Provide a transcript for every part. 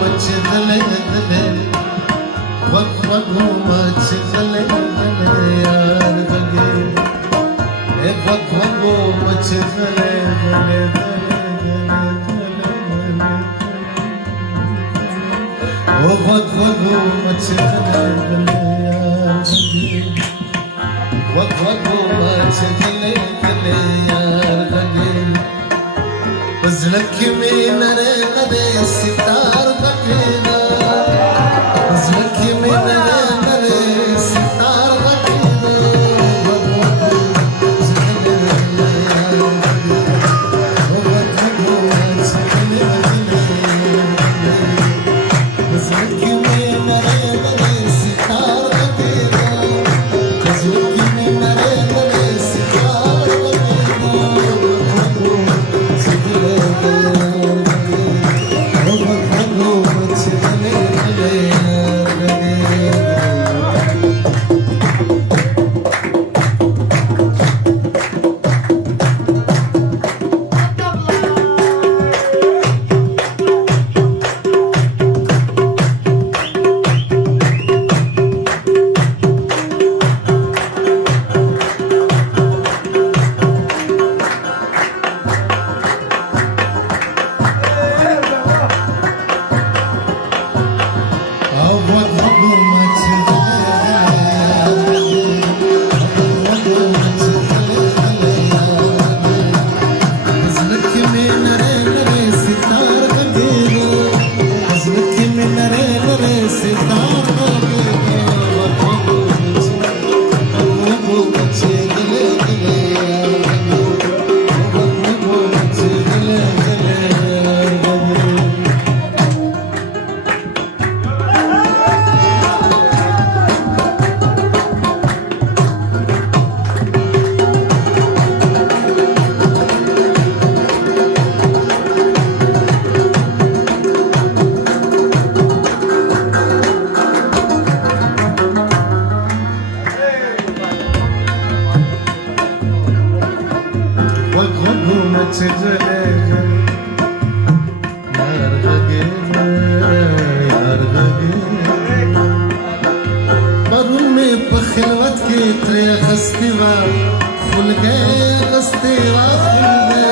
Much गले गले वगू much गले गले यार गगे वगू मच गले गले ओ वगू मच गले गले यार गगे वगू मच गले गले यार गगे बजलक में नरे नरे सितार गगेना बजलक में नरे नरे सितार गगेना बजलक में नरे नरे सितार गगेना बजलक में नरे नरे सितार खस्तीवा खुल गए खस्तीवा खुल गए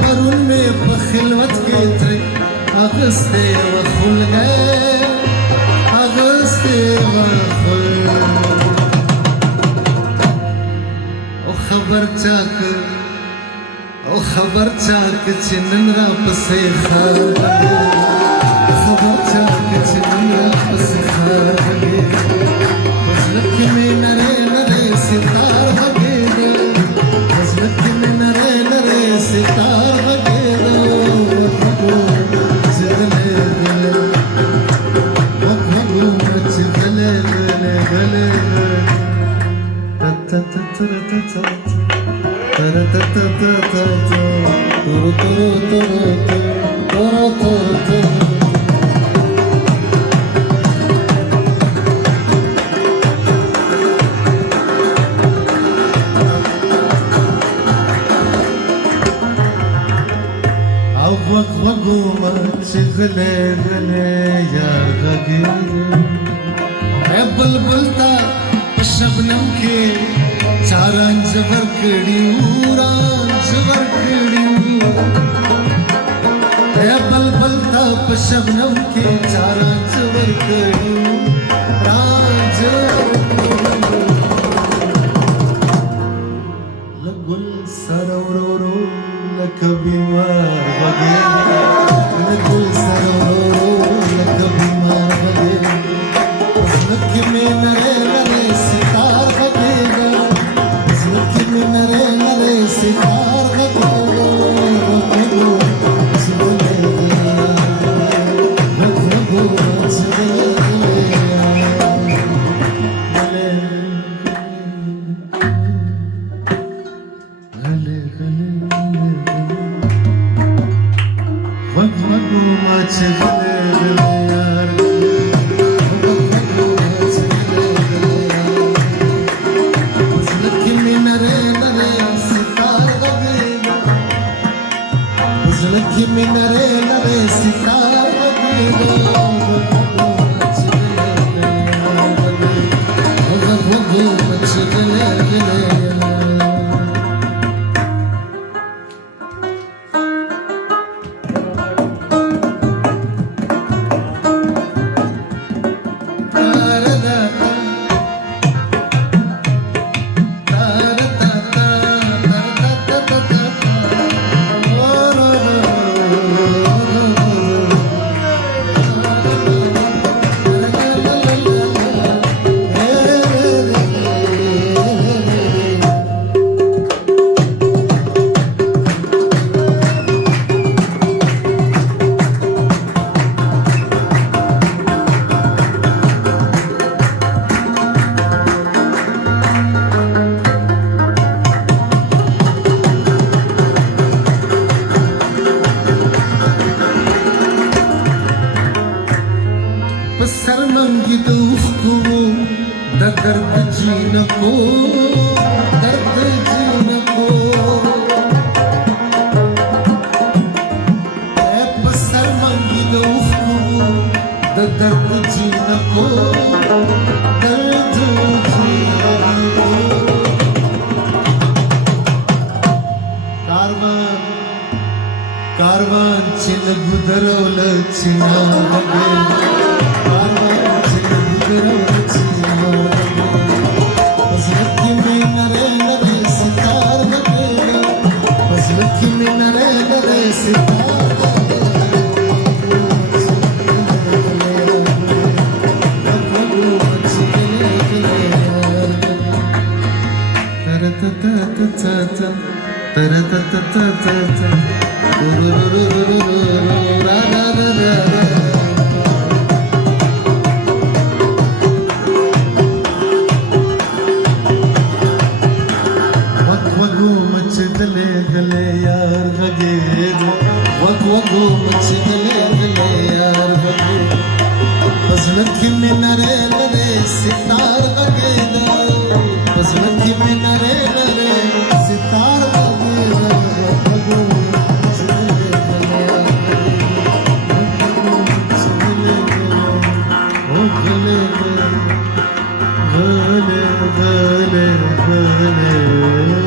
परुन में बखिलवत के त्रे अगस्तेवा खुल गए अगस्तेवा खुल ओ खबर चाक चिन्नन रा पसे खार खबर चाक चिन्नन रा पसे खार गए बजलक में नरे नरे सितार गए बजलक में नरे नरे सितार गए गले गले मच गले गले गले वगू मच गले गले यार गगे बुलबुलता शबनम के चारांच वरकड़ी बुलबुलता शबनम के चारांच वरकड़ी राज लगुल सरोरो कभी मार बगे लगुल सरोरो कभी मार बगे बजलक में नरे नरे सितार बगेगा बजलक में नरे नरे सितार बगेगा रघु रघु शर्मंगी दुख को दर्द जीन को दर्द जीन को शर्मंगी दुख को दर्द जीन को दर्द जीन को कारवान चिन गुदरवल चिना Gale, gale, gale.